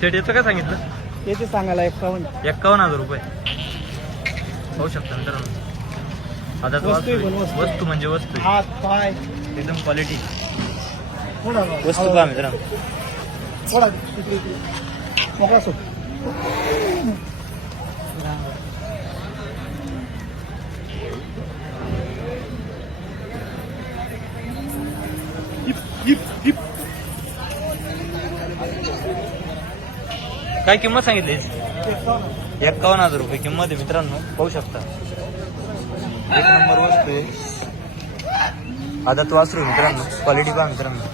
शेट याचं काय सांगितलं? याचे सांगायला 51,000 रुपये. पाहू शकता मित्रांनो. आता वस्तू म्हणजे वस्तू हात पाय एकदम क्वालिटी वस्तू वस्तू पहा मित्रांनो. मोकळा सो काय किंमत सांगितली? 51,000 रुपये किंमत आहे मित्रांनो. पाहू शकता एक नंबर वस्तू आहे. आदत वासरू मित्रांनो. क्वालिटी पहा मित्रांनो.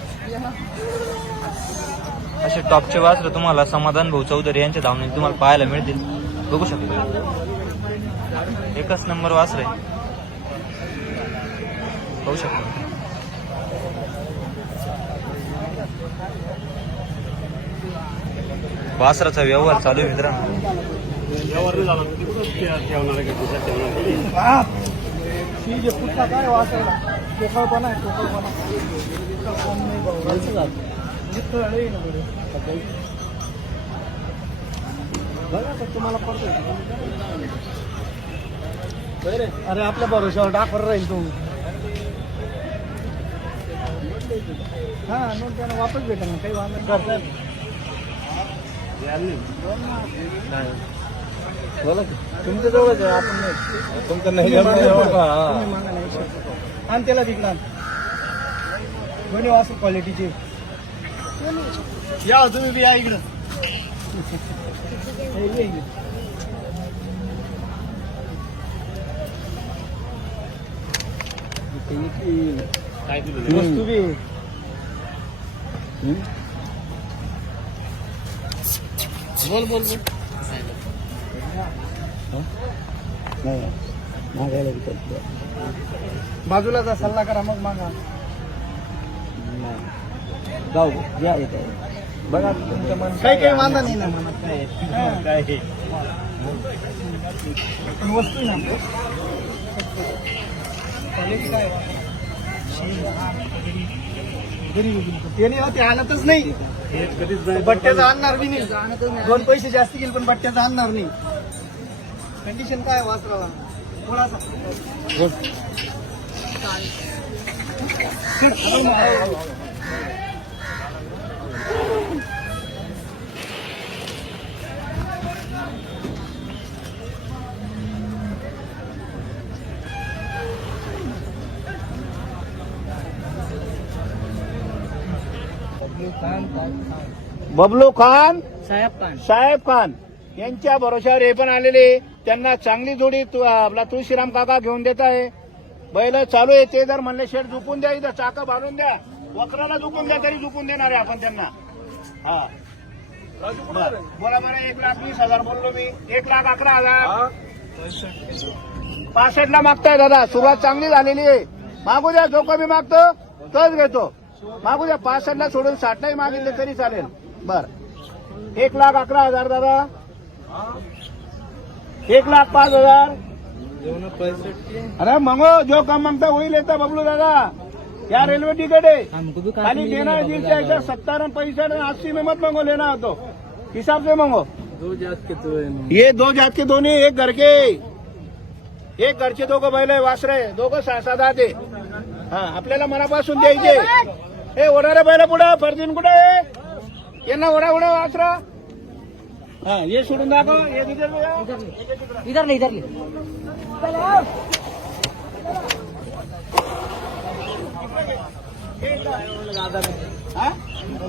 असे टॉपचे वासरू तुम्हाला समाधान भाऊ चौधरी यांच्या धावणीत तुम्हाला पाहायला मिळतील. बघू शकता एकच नंबर वासर आहे. पाहू शकता वासराचा व्यवहार चालू आहे मित्रांनो. काय वाचायला टोकळपणा आहे तुम्हाला पडतो. अरे आपल्या भरोशावर डाकर राहील तू. हा नोट त्यांना वापस भेटा ना काही वांधा करतात. बोला तुमच्या जवळच आहे. आपण नाही तुमचं नाही आणि त्याला विकणार दोन्ही वासू क्वालिटीचे. या तुम्ही बी या इकडं. वस्तू बी बोल बोल बोल. बाजूला सल्ला करा मग मागा. जाऊ घ्या बघा तुमच्या मन काही काही वांधा नाही ना मनात काय वस्तू ना त्याने ते आणतच नाही. बट्ट्याचं आणणार बी नाही. 2 पैसे जास्त गेले पण बट्ट्याचं आणणार नाही. कंडिशन काय वासराला थोडासा बबलू खान साहेब खान यांच्या भरोशावर हे पण आलेले. त्यांना चांगली जोडी आपला तुळशीराम काका घेऊन देत आहे. बैल चालू आहे. ते जर म्हणले शेड झुकून द्या इथं चाका बांधून द्या वक्राला झुकून द्या तरी झुकून देणार आहे आपण त्यांना. हा बोला बरं. 1,20,000 बोललो मी. 1,11,000 65ला मागताय दादा. सुरुवात चांगली झालेली आहे. मागू द्या. जो कमी मागतो तोच घेतो. मागू द्या. 65ला सोडून 60 नाही मागितले तरी चालेल. बर 1,11,000 दादा. 1,05,000. अरे मंगो जो कम मांगता वही लेता बबलू दादा. क्या रेलवे टिकट है खाली देना है. दिल से ऐसा 70 और 65 और 80 में मत मांगो. लेना हो तो हिसाब से मांगो. 2 जात के तो ये 2 जात के दोन्ही. एक घर के एक घरचे दोघं बैल आहे वासरे. दोघं 6-7 आहे. हा आपल्याला मनापासून द्यायचे. हे ओढारे बैल पुढे फरदीन कुठे यांना ओढा ओढा वासरा. हा ये सोडून दाखव. ये इधर नाही इधर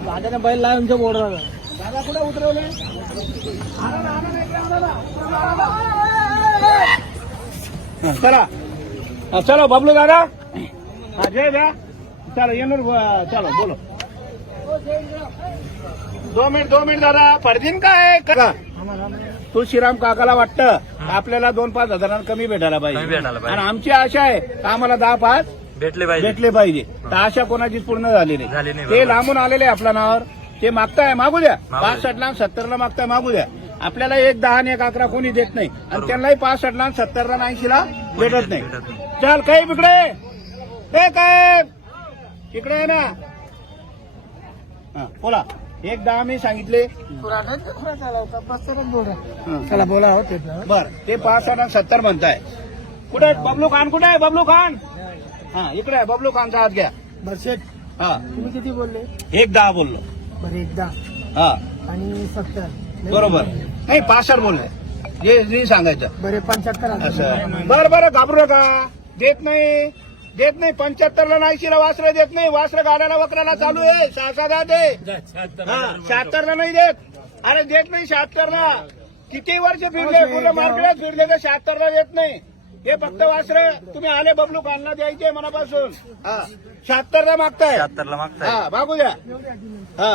दादाने बैल लावून तुमच्या बोर्ड दादा कुठे उतरवले. चला चलो बबलू दादा. हा जय द्या. चलो येणार. चलो बोलो. 2 मिनिट दादा. फरदीन काय का तुळशीराम काकाला वाटतं आपल्याला 2-5 हजारांना कमी भेटायला पाहिजे. आणि आमची आशा आहे आम्हाला 10-5 भेटले पाहिजे. तर आशा कोणाचीच पूर्ण झाली नाही. ते लांबून आलेले आपल्या नावावर ते मागताय मागू द्या. मागू द्या. 65 ला 70 ला मागताय मागू द्या. आपल्याला एक 10 आणि एक 11 कोणी देत नाही आणि बरोबर. त्यांनाही 65 ला 70 ला 80 ला भेटत नाही. भेटत नाही. चल काही इकडे ते काय इकडे आहे ना. हा, बोला. एक 10 मी सांगितले. चला बोला बर ते 65 आणि 70 म्हणताय. कुठे आहे बबलू खान? कुठे आहे बबलू खान? हा इकडे आहे बबलू खानचा हात घ्या. बसेट हा तुम्ही किती बोलले? एक 10 बोललो. बरं एकदा हा आणि 70 बरोबर. नाही 65 बोलले जे सांगायचं बरे 75 असं. बरं घाबरू नका. देत नाही 75 ला 80 ला वासरं देत नाही. वासरं गाड्याला वकराला चालू आहे. 6 दे. हा 76 ला नाही देत. अरे देत नाही 76 ला. किती वर्ष फिरले पूर्ण मार्केटात फिरले तर 76 ला देत नाही. हे फक्त वासरं तुम्ही आले बबलू खानला द्यायचे मनापासून. हा 76 ला मागताय. 76 ला मागताय. हा मागू द्या. हा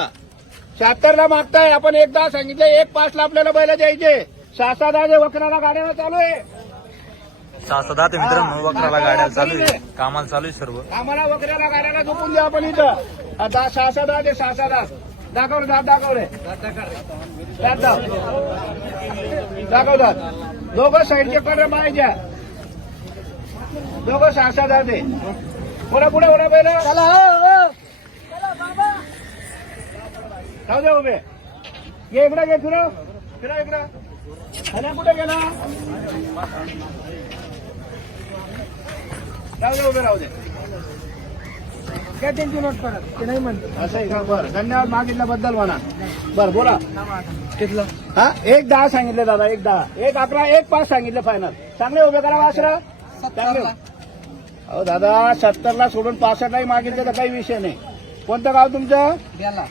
76 ला मागताय. आपण एकदा सांगितलं 1-5 ला आपल्याला बैल द्यायचे. 6 वकराला गाड्याला चालू आहे. 6 दाते मित्रांनो वक्राला गाड्या चालू आहे. कामाला चालू आहे सर्व. आम्हाला वगैरेला गाड्याला झोपून द्या आपण इथं. 6 ते 6 दाखव दाखव रे दाखवतात. दोघं साईडचे कडे पाहिजे. दोघं 6 ते पुढे पुढे पहिलं जाऊ दे उभे. ये इकडे घे फिरा इकडं. आणि कुठे गेला? राहू दे उभे राहू दे. काय त्यांची नोट करा ते नाही म्हणतो असं आहे का? बरं धन्यवाद मागितल्याबद्दल म्हणा. बरं बोला. तिथलं हा एक 10 सांगितले दादा. एक 10 एक 11 एक 5 सांगितलं फायनल. चांगले उभे करा वासरा. चांगले. अहो दादा 70 ला सोडून 65 लाही मागितलं तर काही विषय नाही. कोणतं गाव तुमचं? द्याला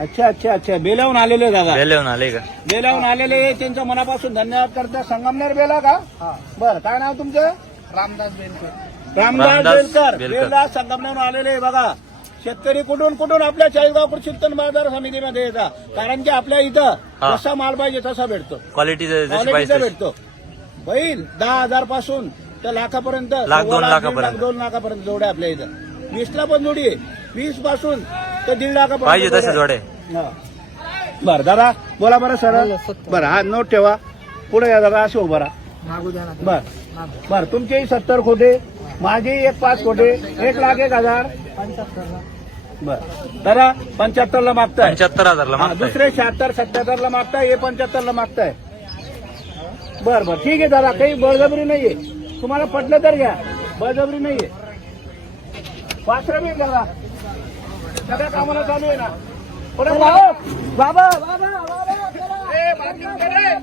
अच्छा बेलावून आलेले दादा. बेलेवून आले का? बेलावून आलेले त्यांच्या मनापासून धन्यवाद करता. संगमनेर बेला का? बरं काय नाव तुमचं? रामदास बेनकर रामदास रामदास बेलकर. बेलकर. बेलदास संगमनेरून आलेले बघा. शेतकरी कुठून आपल्या चाळीसगाव कृषी उत्पन्न बाजार समितीमध्ये येतात. कारण की आपल्या इथं हा. जसा माल पाहिजे तसा भेटतो. क्वालिटी जशी क्वालिटीचा पाहिजे तशी. भेटतो. बैल 10,000 पासून तर लाखापर्यंत. लाख, 2 1.5 लाखापर्यंत. 2 लाखापर्यंत जोड्या आपल्या इथं. 20 ला पण जोडी आहे. 20 पासून तर 1.5 लाखापर्यंत पाहिजे तसे जोड्या. जोडे. हा. बरं दादा बोला बरं सर. बरं हा नोट ठेवा. पुढे या दादा असे उभा राहा. मागू द्या ना बर तुमचेही 70 खोटे. माझे 5 खोटे. 1,01,000. 75 बर दादा 75 ला मागताय. 75,000 ला हा, मागताय. दुसरे 76 77 ला मागताय. हे 75 ला मागताय. बरं ठीक आहे दादा. काही बळजबरी नाहीये. तुम्हाला पटलं तर घ्या. बळजबरी नाहीये. वासरा मिळेल दादा. सगळ्या कामाला चालू आहे ना. पुढे बोला. बाबा ए, बाजूला कर रे.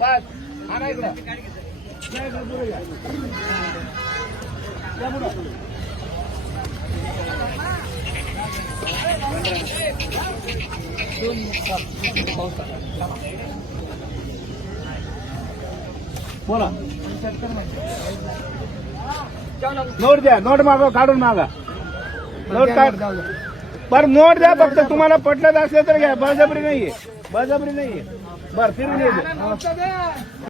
बस. आणा इकडं. या इकडं पुढे या. या पुढं. बोला. नोट द्या. नोट मागा काढून मागा. नोट काढ. बरं नोट द्या. फक्त तुम्हाला पटलं असलं तर घ्या. बळजबरी नाहीये. बळजबरी नाहीये. बरं फिरून ये.